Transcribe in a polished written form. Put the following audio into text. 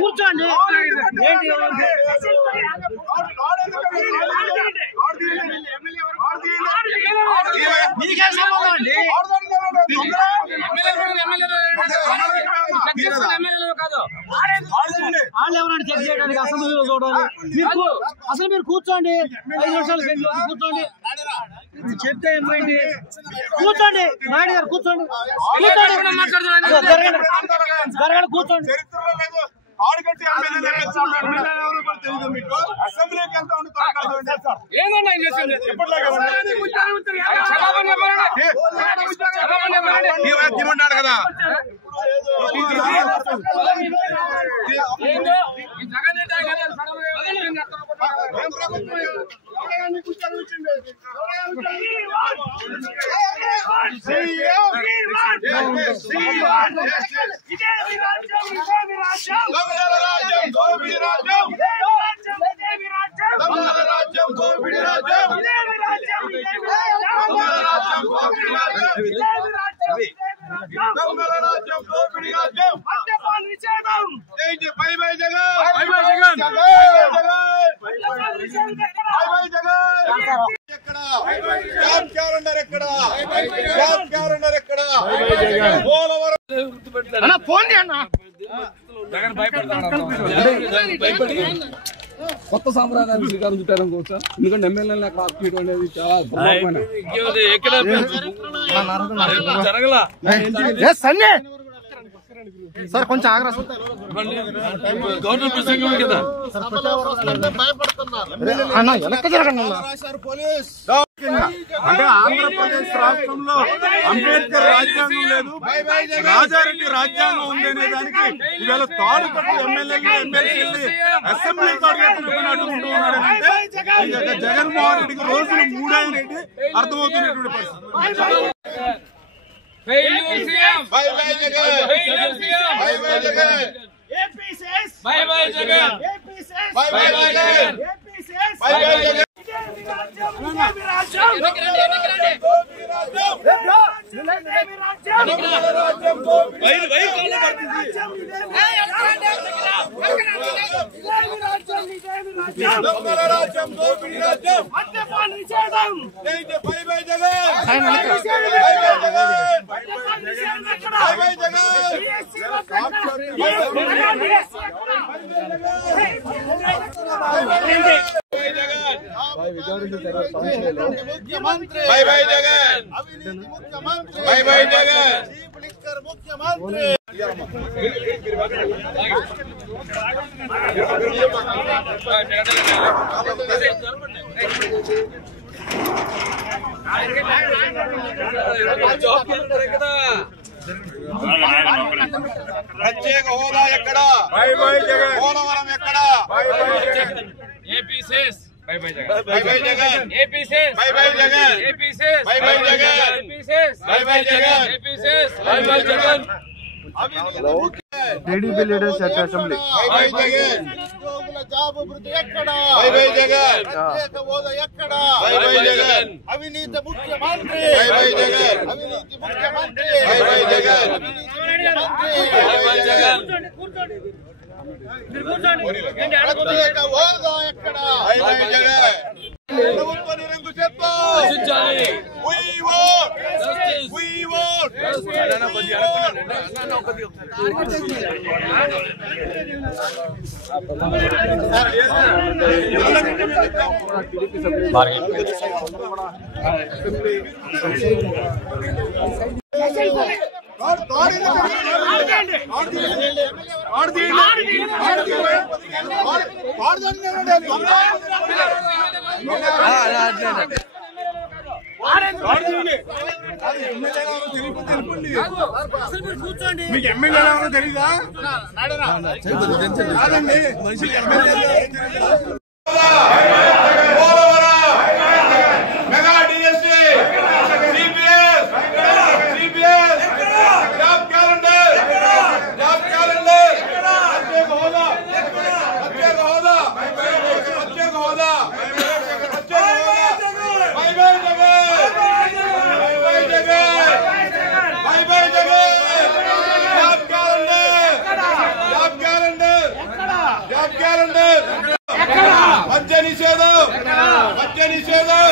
కూర్చోండి మీకేం సంబంధం అండి? వాళ్ళు ఎవరైనా చెక్ చేయడానికి అసెంబ్లీలో చూడాలి. అసలు మీరు కూర్చోండి, 5 నిమిషాలు కూర్చోండి. చెప్తే ఏమైంది? కూర్చోండి నాయుడు గారు, కూర్చోండి జరగండి, కూర్చోండి. తిన్నాడు కదా కొత్త సాంప్రదాయాన్ని శ్రీకారం చుట్టారనుకోవచ్చా? ఎందుకంటే ఎమ్మెల్యేలు అక్కడ ఆపేయడం అనేది చాలా జరగలా సార్. కొంచెం ఆగ్రహం గవర్నమెంట్ ప్రసంగం కదా అంటే ఆంధ్రప్రదేశ్ రాష్ట్రంలో అంబేద్కర్ రాజ్యాంగం లేదు, రాజారెడ్డి రాజ్యాంగం ఉంది అనే దానికి ఇవాళ తాడుకట్టు ఎమ్మెల్యేలు అసెంబ్లీకి అడుగుతున్నట్టు ఉన్నాడంటే జగన్మోహన్ రెడ్డికి రోజులు 3 అనేది అర్థమవుతున్నటువంటి పరిస్థితి. ప్రత్యేక హోదా ఎక్కడ? పోలవరం ఎక్కడ? APCS by by Jagan, by by Jagan, APCS by by Jagan, APCS by by Jagan, APCS by by Jagan, APCS by by Jagan. TDP leaders at assembly job వృద్ధి ఎక్కడ? By by Jagan. ప్రత్యేక హోదా ఎక్కడ? By by Jagan. అవినీతి ముఖ్యమంత్రి బై బై జగన్, అవినీతి ముఖ్యమంత్రి by by Jagan, by by Jagan. ప్రత్యేక హోదా ఎక్కడ? By by Jagan. ప్రభుత్వ నిరంకు చెప్తా మీకు ఎమ్మెల్యే తెలీదా? మనుషులు ఎమ్మెల్యే మద్య నిషేధం